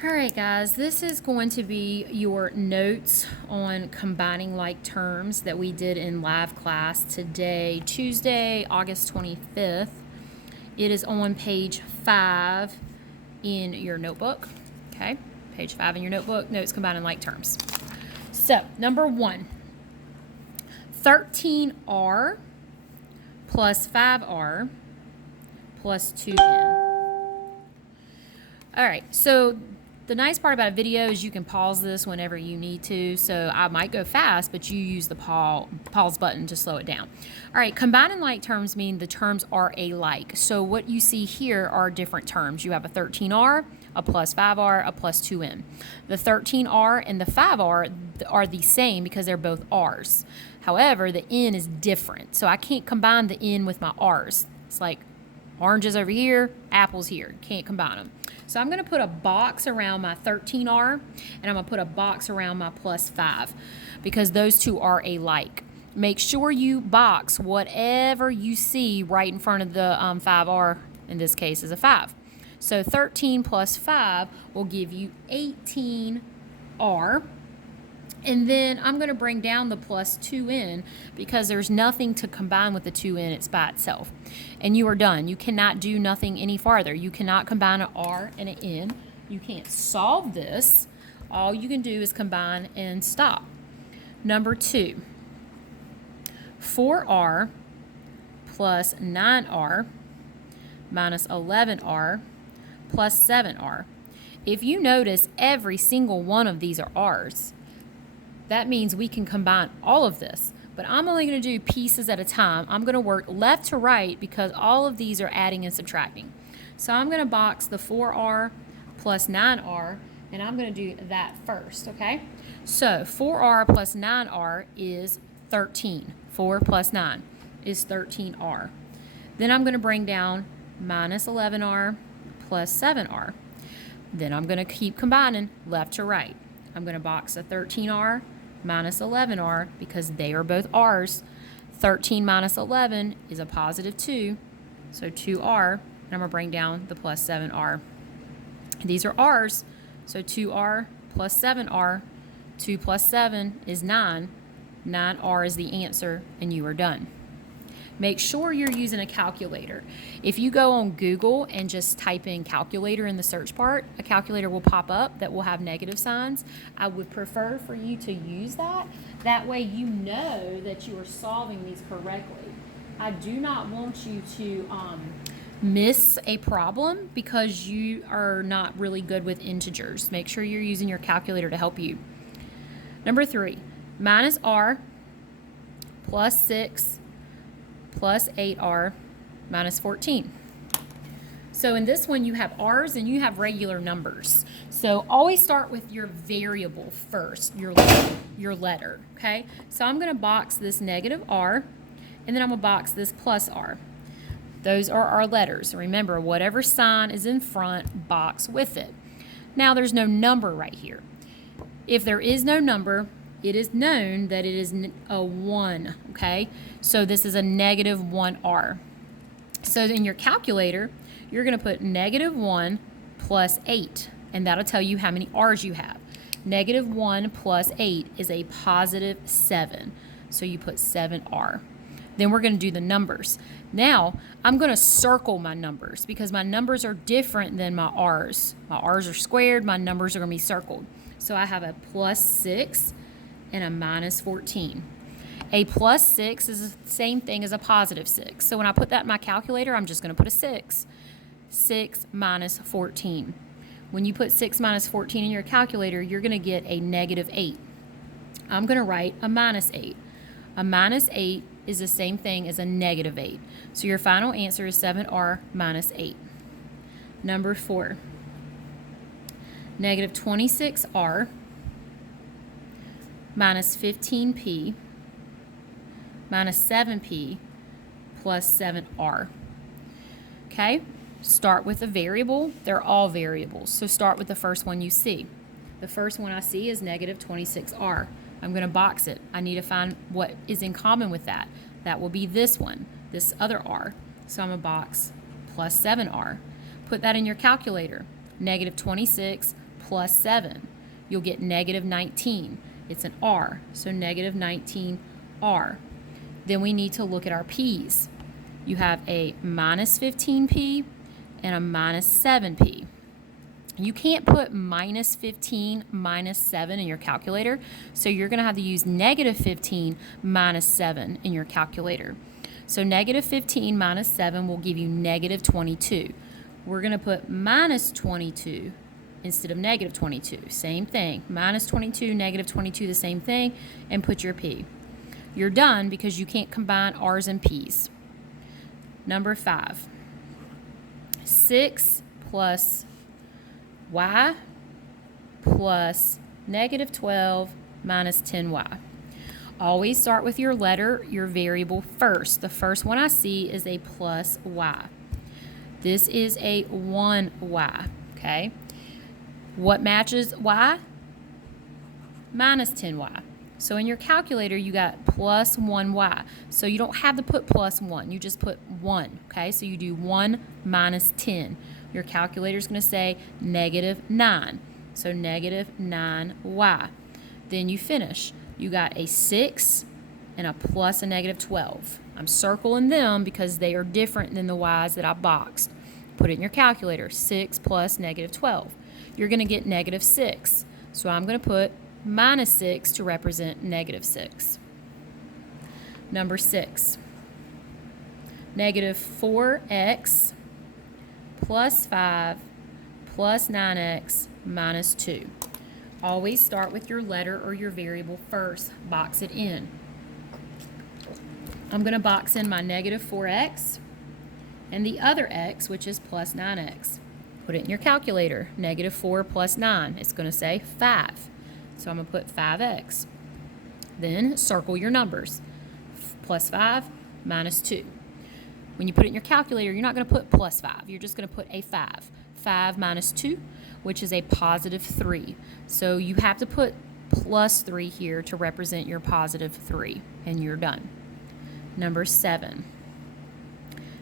All right, guys, this is going to be your notes on combining like terms that we did in live class today, Tuesday, August 25th. It is on page 5 in your notebook. Okay, page 5 in your notebook, notes combining like terms. So, number 1, 13R plus 5R plus 2N. All right, so the nice part about a video is you can pause this whenever you need to. So I might go fast, but you use the pause button to slow it down. All right, combining like terms mean the terms are alike. So what you see here are different terms. You have a 13R, a plus 5R, a plus 2N. The 13R and the 5R are the same because they're both R's. However, the N is different. So I can't combine the N with my R's. It's like oranges over here, apples here. Can't combine them. So I'm going to put a box around my 13R, and I'm going to put a box around my plus 5 because those two are alike. Make sure you box whatever you see right in front of the 5R, in this case is a 5. So 13 plus 5 will give you 18R. And then I'm going to bring down the plus 2N because there's nothing to combine with the 2N. It's by itself. And you are done. You cannot do nothing any farther. You cannot combine an R and an N. You can't solve this. All you can do is combine and stop. Number 2, 4R plus 9R minus 11R plus 7R. If you notice, every single one of these are R's. That means we can combine all of this, but I'm only going to do pieces at a time. I'm going to work left to right because all of these are adding and subtracting. So I'm going to box the 4R plus 9R, and I'm going to do that first, okay? So 4R plus 9R is 13. 4 plus 9 is 13R. Then I'm going to bring down minus 11R plus 7R. Then I'm going to keep combining left to right. I'm going to box a 13R minus 11R because they are both R's. 13 minus 11 is a positive 2, so 2R, and I'm going to bring down the plus 7R. These are R's, so 2R plus 7R. 2 plus 7 is 9. 9R is the answer, and you are done. Make sure you're using a calculator. If you go on Google and just type in calculator in the search part, a calculator will pop up that will have negative signs. I would prefer for you to use that. That way you know that you are solving these correctly. I do not want you to miss a problem because you are not really good with integers. Make sure you're using your calculator to help you. Number 3, minus R plus 6 plus 8R minus 14. So in this one, you have R's and you have regular numbers. So always start with your variable first, your letter, okay? So I'm going to box this negative R, and then I'm going to box this plus R. Those are our letters. Remember, whatever sign is in front, box with it. Now, there's no number right here. If there is no number, it is known that it is a 1, okay? So this is a negative 1R. So in your calculator, you're going to put negative 1 plus 8, and that'll tell you how many R's you have. Negative 1 plus 8 is a positive 7, so you put 7R. Then we're going to do the numbers. Now, I'm going to circle my numbers because my numbers are different than my R's. My R's are squared, my numbers are going to be circled. So I have a plus 6 and a minus 14. A plus 6 is the same thing as a positive 6. So when I put that in my calculator, I'm just going to put a 6. 6 minus 14. When you put 6 minus 14 in your calculator, you're going to get a negative 8. I'm going to write a minus 8. A minus 8 is the same thing as a negative 8. So your final answer is 7R minus 8. Number 4. Negative 26R minus 15P minus 7P plus 7R. Okay, start with a variable. They're all variables. So start with the first one you see. The first one I see is negative 26R. I'm going to box it. I need to find what is in common with that. That will be this one, this other R. So I'm going to box plus 7R. Put that in your calculator. Negative 26 plus 7. You'll get negative 19. It's an r, so negative 19r. Then we need to look at our p's. You have a minus 15p and a minus 7p. You can't put minus 15 minus 7 in your calculator, so you're going to have to use negative 15 minus 7 in your calculator. So negative 15 minus 7 will give you negative 22. We're going to put minus 22 instead of negative 22. Same thing. Minus 22, negative 22, the same thing, and put your p. You're done because you can't combine r's and p's. Number 5. 6 plus y plus negative 12 minus 10y. Always start with your letter, your variable first. The first one I see is a plus y. This is a 1y, okay? What matches y? Minus 10y. So in your calculator, you got plus 1y. So you don't have to put plus 1. You just put 1, okay? So you do 1 minus 10. Your calculator is going to say negative 9. So negative 9y. Then you finish. You got a 6 and a plus a negative 12. I'm circling them because they are different than the y's that I boxed. Put it in your calculator. 6 plus negative 12. You're going to get negative 6. So I'm going to put minus 6 to represent negative 6. Number 6. Negative 4x plus 5 plus 9x minus 2. Always start with your letter or your variable first. Box it in. I'm going to box in my negative 4x and the other x, which is plus 9x. Put it in your calculator. Negative 4 plus 9. It's going to say 5. So I'm going to put 5x. Then circle your numbers. Plus 5 minus 2. When you put it in your calculator, you're not going to put plus 5. You're just going to put a 5. 5 minus 2, which is a positive 3. So you have to put plus 3 here to represent your positive 3, and you're done. Number 7.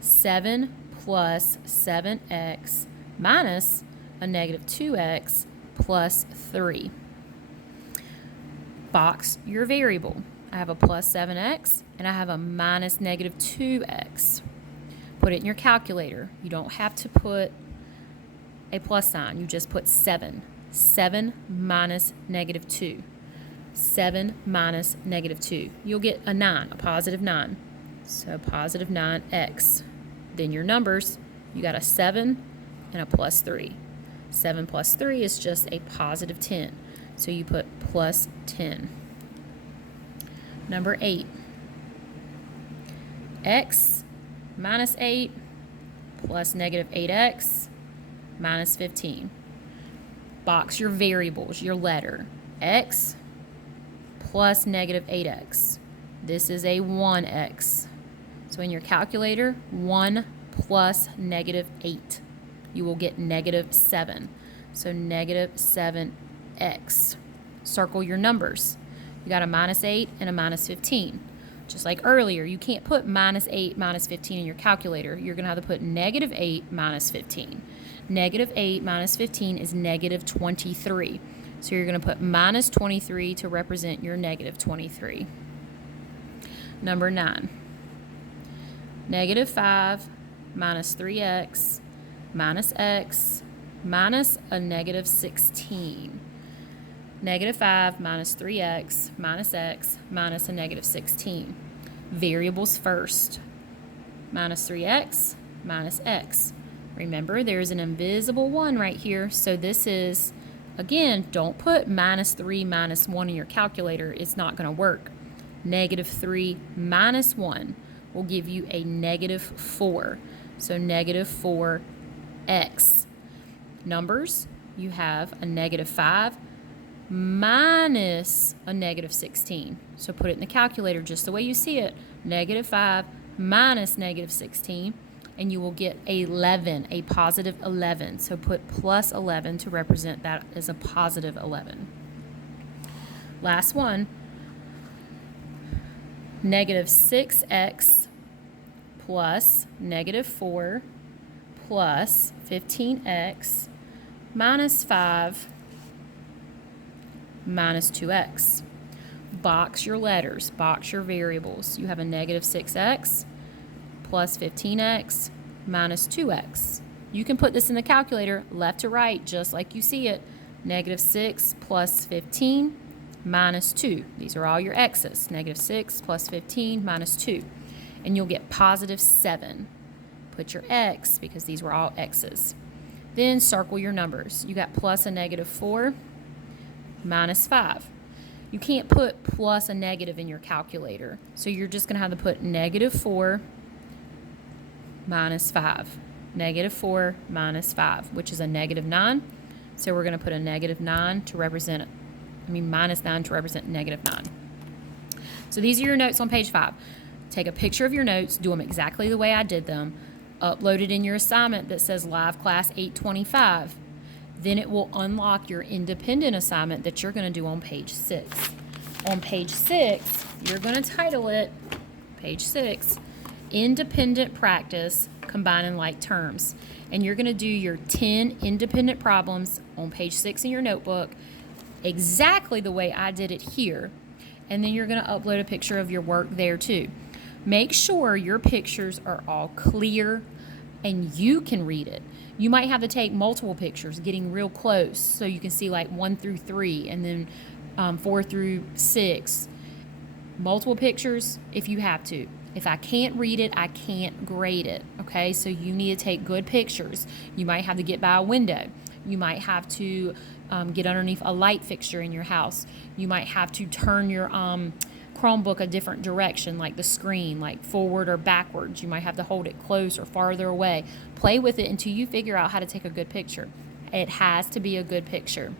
7 plus 7x minus a negative 2x plus 3. Box your variable. I have a plus 7x and I have a minus negative 2x. Put it in your calculator. You don't have to put a plus sign. You just put 7. 7 minus negative 2. 7 minus negative 2. You'll get a 9, a positive 9. So positive 9x. Then your numbers, you got a 7 and a plus 3. 7 plus 3 is just a positive 10. So you put plus 10. Number 8. X minus 8 plus negative 8x minus 15. Box your variables, your letter. X plus negative 8x. This is a 1x. So in your calculator, 1 plus negative 8. You will get negative 7. So negative 7x. Circle your numbers. You got a minus 8 and a minus 15. Just like earlier, you can't put minus 8 minus 15 in your calculator. You're going to have to put negative 8 minus 15. Negative 8 minus 15 is negative 23. So you're going to put minus 23 to represent your negative 23. Number 9. Negative 5 minus 3x minus x minus a negative 16. Negative 5 minus 3x minus x minus a negative 16. Variables first. Minus 3x minus x. Remember, there's an invisible 1 right here. So this is, again, don't put minus 3 minus 1 in your calculator. It's not going to work. Negative 3 minus 1 will give you a negative 4. So negative 4x. Numbers, you have a negative 5 minus a negative 16. So put it in the calculator just the way you see it. Negative 5 minus negative 16. And you will get 11, a positive 11. So put plus 11 to represent that as a positive 11. Last one. Negative 6x plus negative 4 plus 15x minus 5 minus 2x. Box your letters, box your variables. You have a negative 6x plus 15x minus 2x. You can put this in the calculator left to right just like you see it. Negative 6 plus 15 minus 2. These are all your x's. Negative 6 plus 15 minus 2. And you'll get positive 7. Put your x because these were all x's. Then circle your numbers. You got plus a negative 4 minus 5. You can't put plus a negative in your calculator. So you're just going to have to put negative 4 minus 5. Negative 4 minus 5, which is a negative 9. So we're going to put a negative 9 to represent, minus 9 to represent negative 9. So these are your notes on page 5. Take a picture of your notes, do them exactly the way I did them, upload it in your assignment that says Live Class 825. Then it will unlock your independent assignment that you're going to do on page 6. On page 6, you're going to title it, page 6, Independent Practice Combining Like Terms. And you're going to do your 10 independent problems on page 6 in your notebook exactly the way I did it here. And then you're going to upload a picture of your work there too. Make sure your pictures are all clear and you can read it. You might have to take multiple pictures, getting real close so you can see like 1 through 3 and then 4 through 6. Multiple pictures if you have to. If I can't read it, I can't grade it, okay? So you need to take good pictures. You might have to get by a window. You might have to get underneath a light fixture in your house. You might have to turn your Chromebook a different direction, like the screen, like forward or backwards. You might have to hold it close or farther away. Play with it until you figure out how to take a good picture. It has to be a good picture.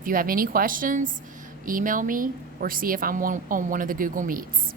If you have any questions, email me or see if I'm on one of the Google Meets.